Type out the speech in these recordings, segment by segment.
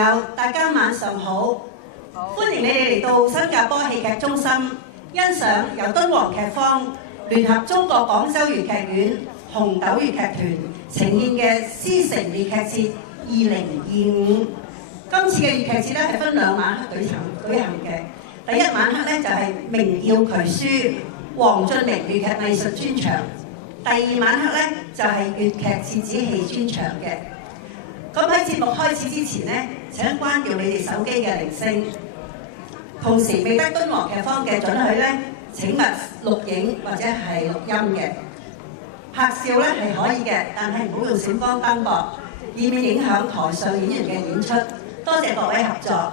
友，大家晚上好，歡迎你哋嚟到新加坡戲劇中心欣賞由敦煌劇坊聯合中國廣州粵劇院、紅豆粵劇團呈現嘅獅城粵劇節2025。今次嘅粵劇節咧係分2晚黑舉行嘅。第一晚黑咧就係名要渠書黃俊明粵劇藝術專場，第2晚黑咧就係粵劇折子戲專場嘅。咁喺節目開始之前咧，請關掉你哋手機嘅鈴聲，同時未得敦煌劇坊嘅准許咧，請勿錄影或者係錄音嘅。拍照咧係可以嘅，但係唔好用閃光燈噃，以免影響台上演員嘅演出。多謝各位合作。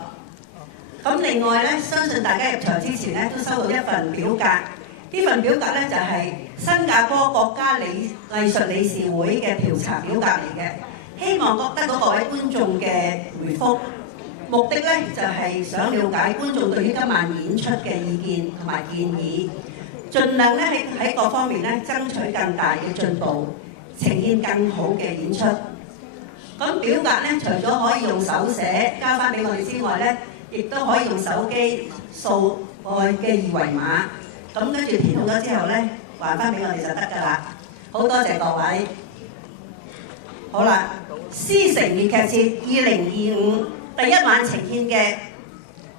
咁另外咧，相信大家入場之前咧都收到一份表格，呢份表格咧就係新加坡國家藝術理事會嘅調查表格嚟嘅。希望得到各位觀眾嘅回覆，目的咧就係想了解觀眾對於今晚演出嘅意見同埋建議，盡量咧喺各方面咧爭取更大嘅進步，呈現更好嘅演出。咁表格咧除咗可以用手寫交翻俾我哋之外咧，亦都可以用手機掃外嘅二維碼，咁跟住填好咗之後咧，還翻俾我哋就得㗎啦。好多謝各位。好啦。獅城粵劇節2025第1晚呈現嘅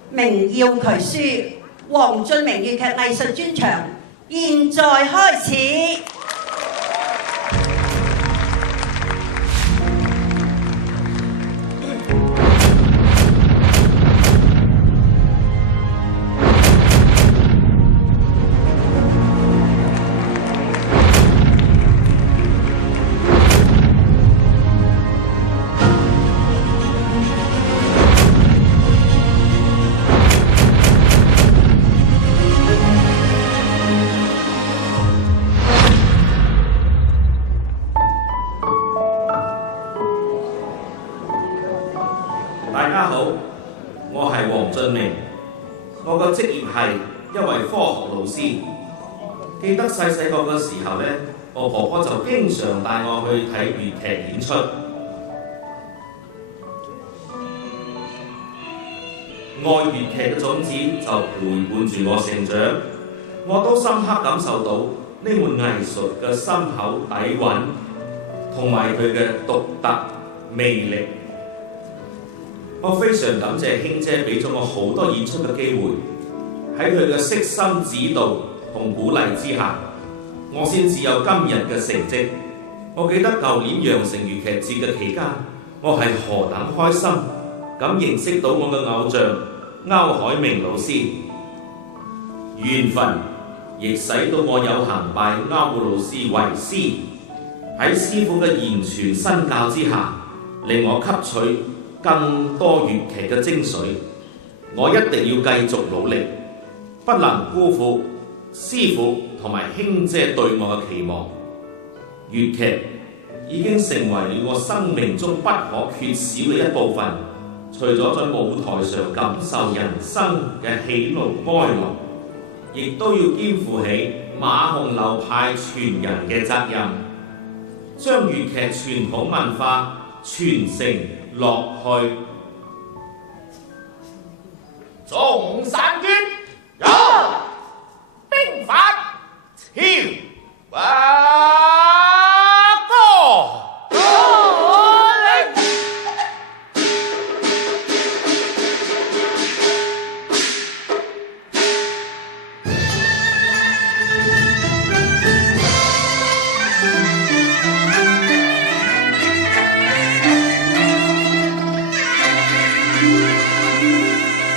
名要渠書黃俊明粵劇藝術專場，現在開始。大家好，我係黃俊明，我個職業係一位科學老師。記得細個嘅時候呢，我婆婆就經常帶我去睇粵劇演出。愛粵劇嘅種子就陪伴住我成長，我都深刻感受到呢門藝術嘅深厚底蘊同埋佢嘅獨特魅力。我非常感謝卿姐俾咗我好多演出嘅機會，喺佢嘅悉心指導同鼓勵之下，我先至有今日嘅成績。我記得舊年羊城粵劇節嘅期間，我係何等開心咁認識到我嘅偶像歐海明老師，緣分亦使到我有幸拜歐老師為師，喺師傅嘅言傳身教之下，令我吸取更多粵劇嘅精髓，我一定要繼續努力，不能辜負師傅同埋卿姐對我嘅期望。粵劇已經成為了我生命中不可缺少嘅一部分，除咗在舞台上感受人生嘅喜怒哀樂，亦都要肩負起馬洪流派傳人嘅責任，將粵劇傳統文化傳承落去。中山卷有兵法朝歌令。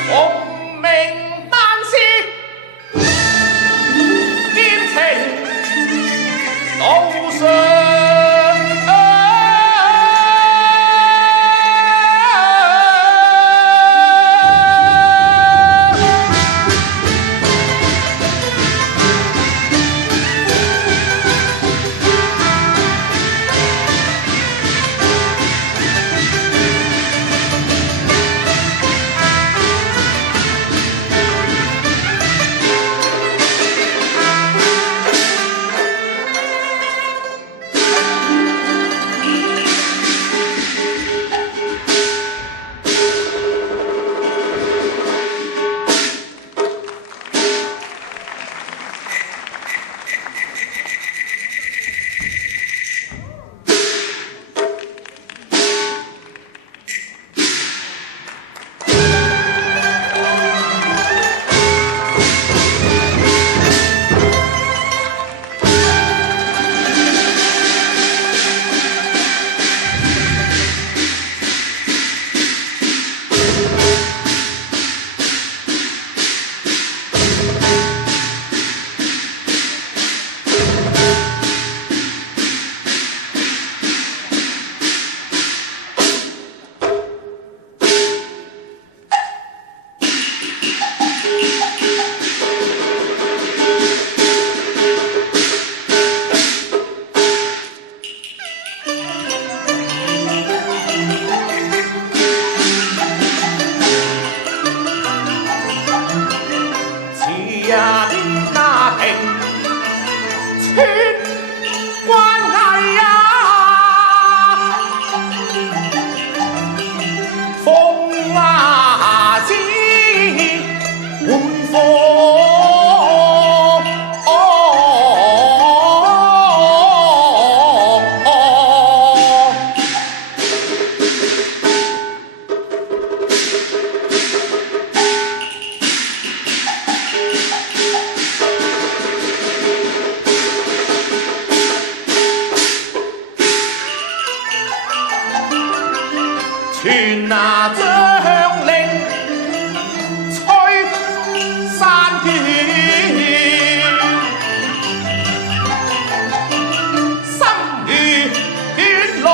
孔明丹傳那將令吹山卷，心如卷浪。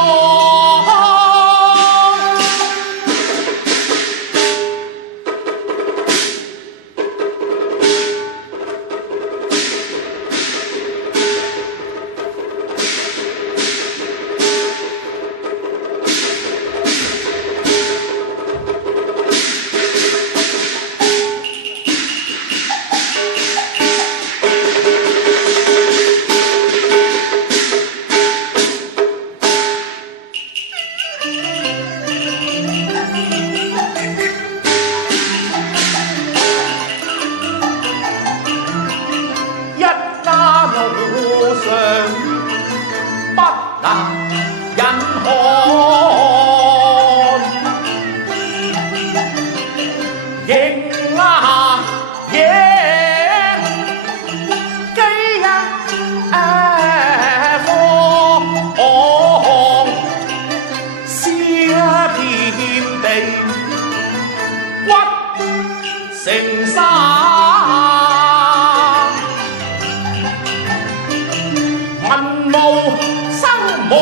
成山文無生無。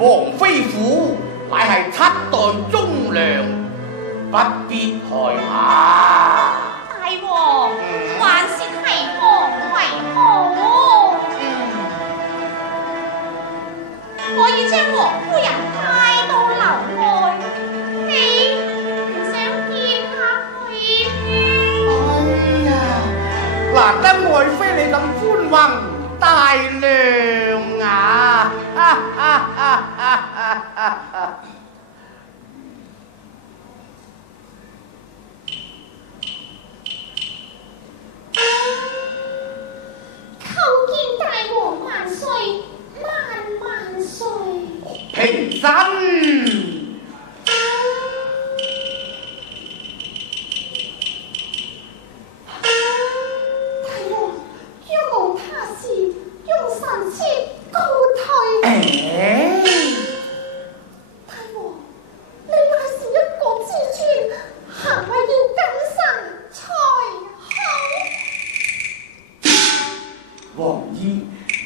王妃府乃係七代忠良，不必害怕。大王，還是提防為好。我要將王夫人帶到樓外，你唔想見下佢咩？哎呀，難得愛妃你咁寬宏大量啊！叩見大王萬歲，萬歲！平身。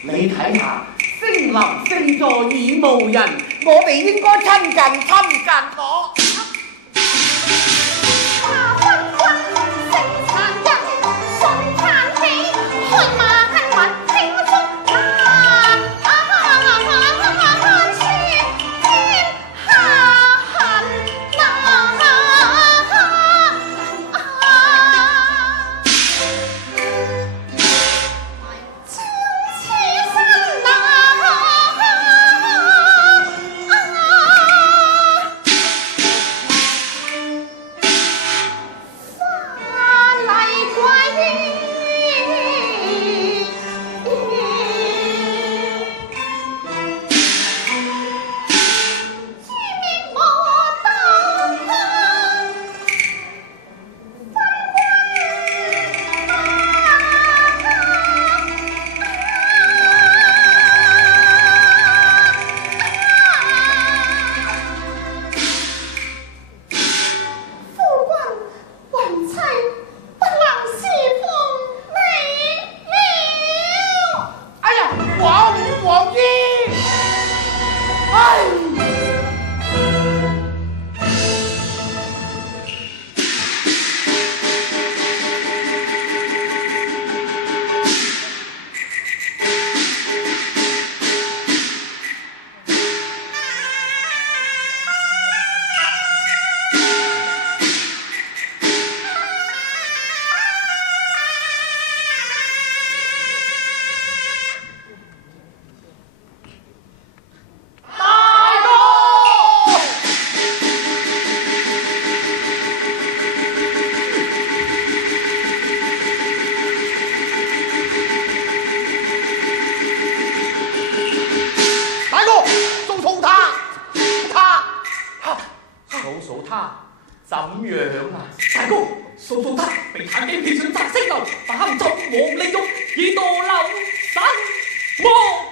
你睇下，星林星座已無人，我哋應該親近我。話昏君性殘忍，順殘起，去馬恨雲輕觸，處天他怎樣啊？大哥，訴訴他被彈機騙上摘星樓，反作黃利慾，以墮樓身亡。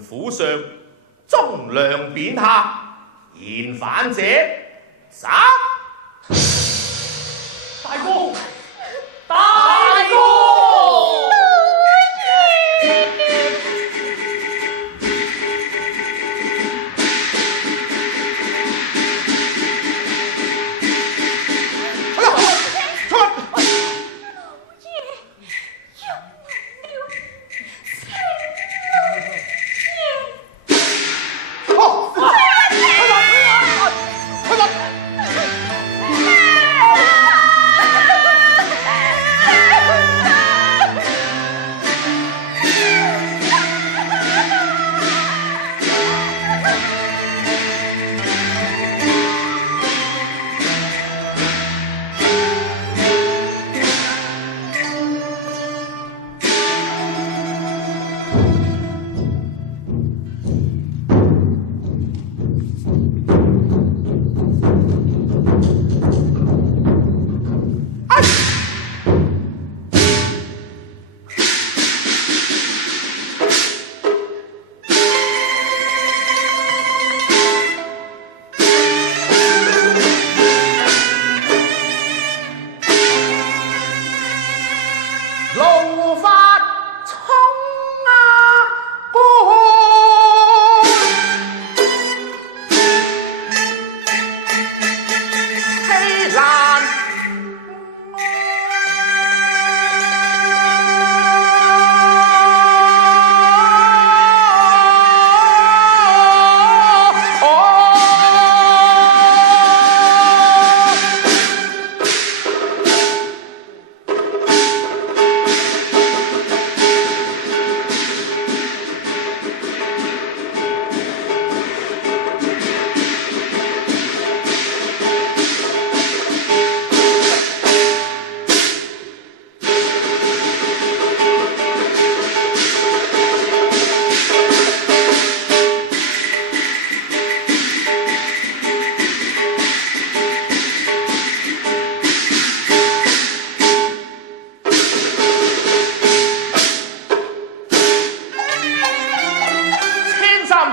府上忠良扁下，嫌犯者斬。大哥，大哥！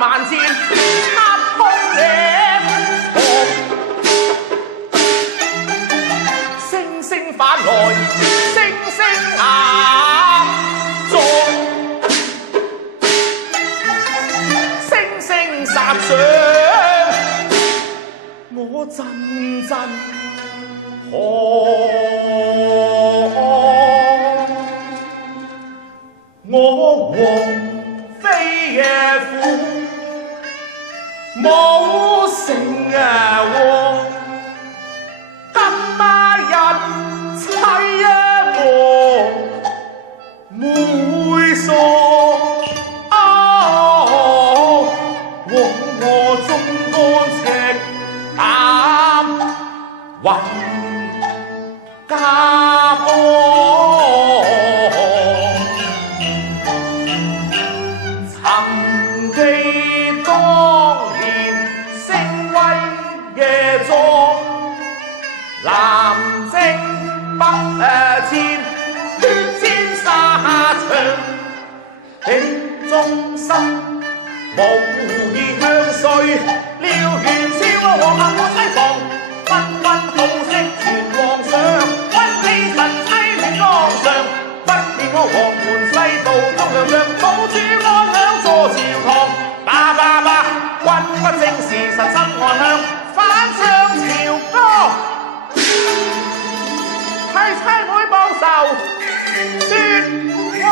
萬箭插空這星星返來，星星作，星星殺上，我陣陣看。我王妃嘅父冇成王，今日妻我妹傻，枉我忠肝赤膽混家邦。曾記當年聲威嘅壯，南征北戰，血戰沙場，起忠心無意向誰燎原燒黃河過西防，紛紛好色傳皇上，溫氣神妻亂江上，不見我黃門世道中亮亮，保住安享坐朝堂，君不正時神心安向，反上朝歌，替妻妹報仇，說我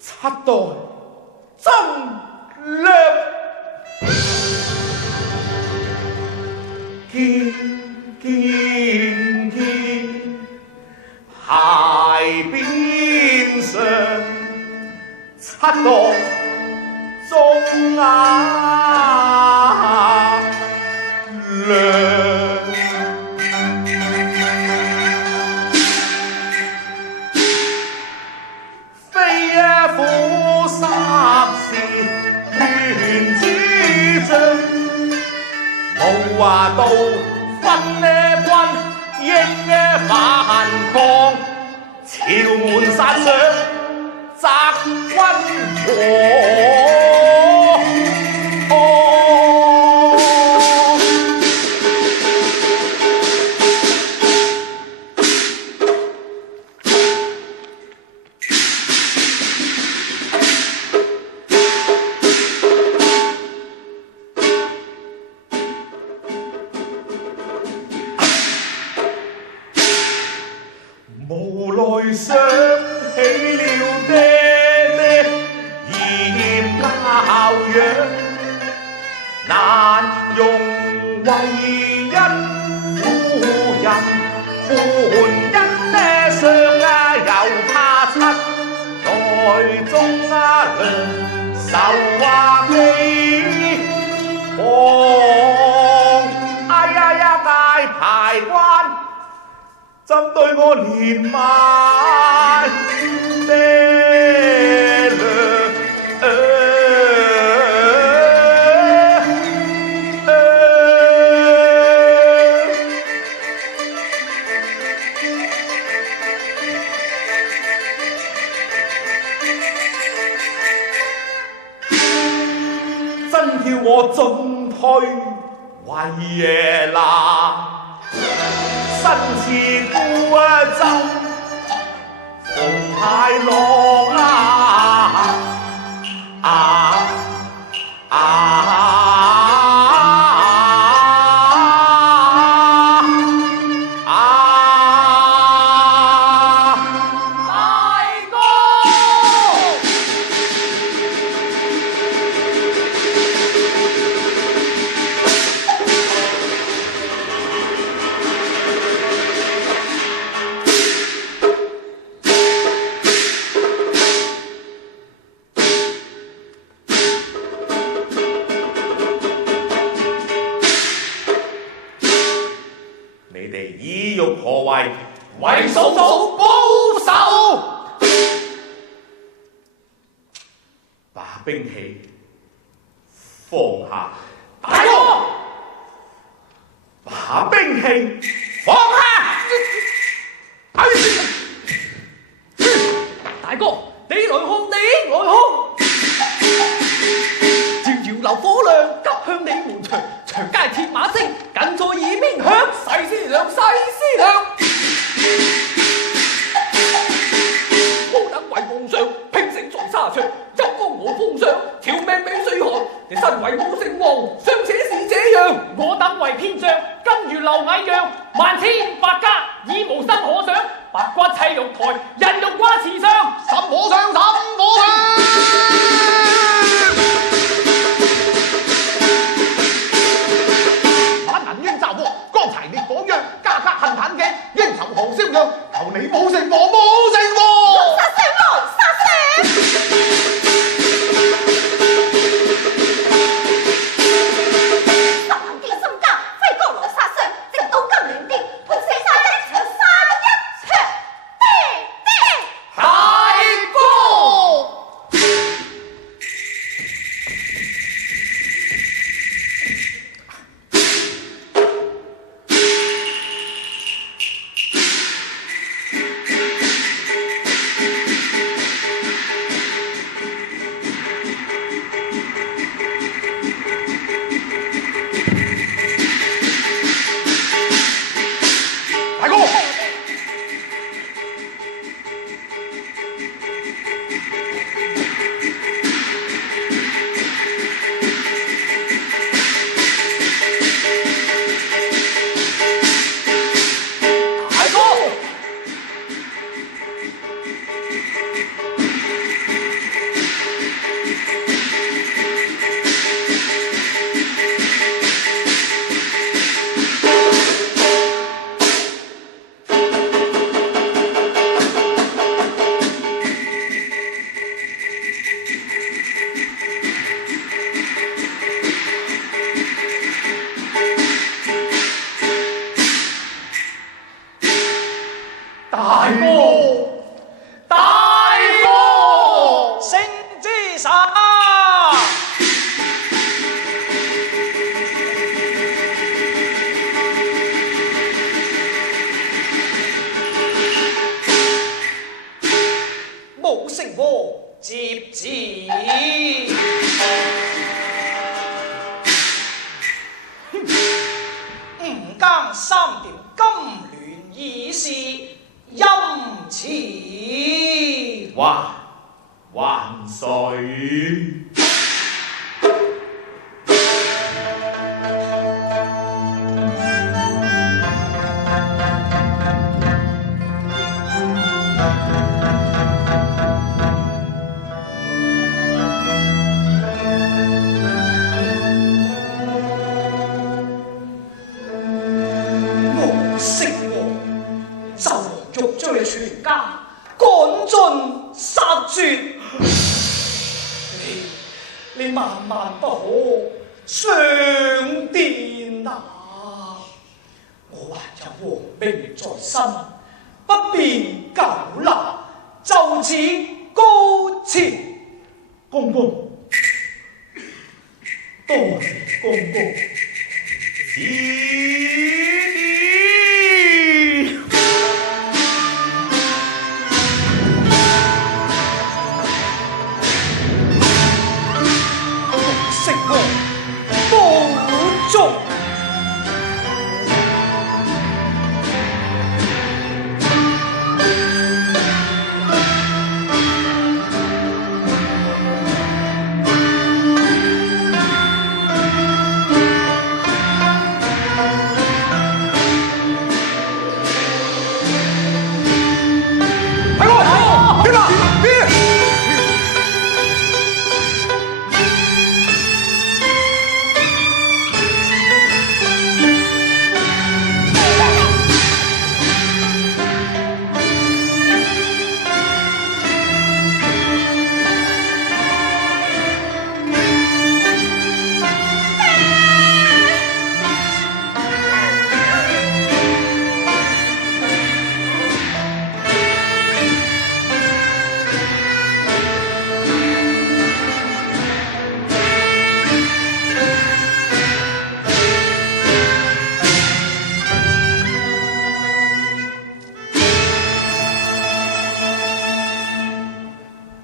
七代忠良，見牌匾上，七代忠良。苦霎時亂主將，無話道分軍應反抗，朝門殺上責君王。無奈想起了爹嚴教養，難容為人夫人換恩上又怕七代忠良受氣哎呀大牌關針對我連埋爹娘，真叫我進退為夜難。身似孤舟，逢太浪大哥。你哋以欲何為？為嫂嫂報仇！把兵器放下，大哥！把兵器放下！為武成王，尚且是這樣，我等為偏將，跟如螻蟻樣，萬千百家，已無心可想。白骨砌玉台，人肉掛瓷上，審火上，審火上。晚銀冤詐禍，剛才你嗰樣家家恨坦嘅，應酬何逍遙，求你武成王，武成王。殺死我，殺死！萬歲！我成王就欲將全家趕盡殺絕，你萬萬不可上殿啊！我還有王命在身，不便久留，就此告辭。公公，多謝公公。成王保重。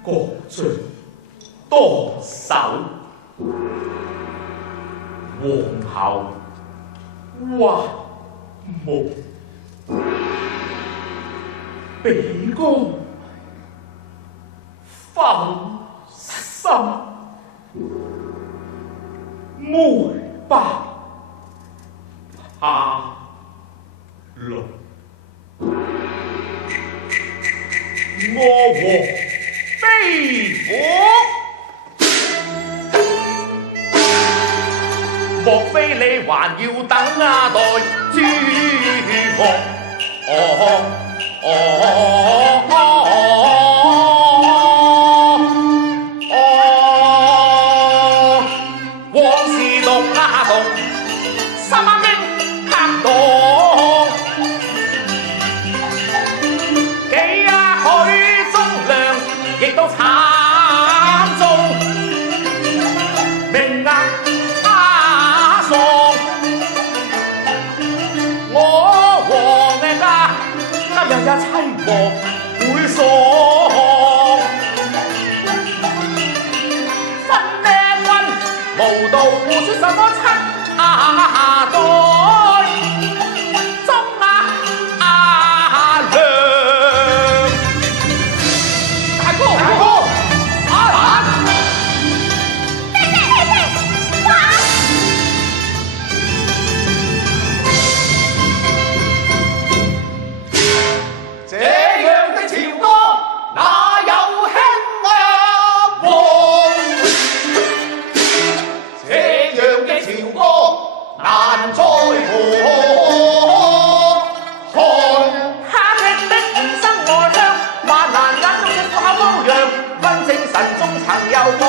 國罪多手，皇后挖墓，比公浮心，梅吧，下來。我和飛虎，莫非你還要等待朱往事動動，心驚嚇動。亦都慘重，命壓喪，我和你家今日一妻和會喪，分咩君？無道互說什麼親代？難再何看他的人生外鄉，萬難眼中的苦口羔羊，溫正神中曾有我。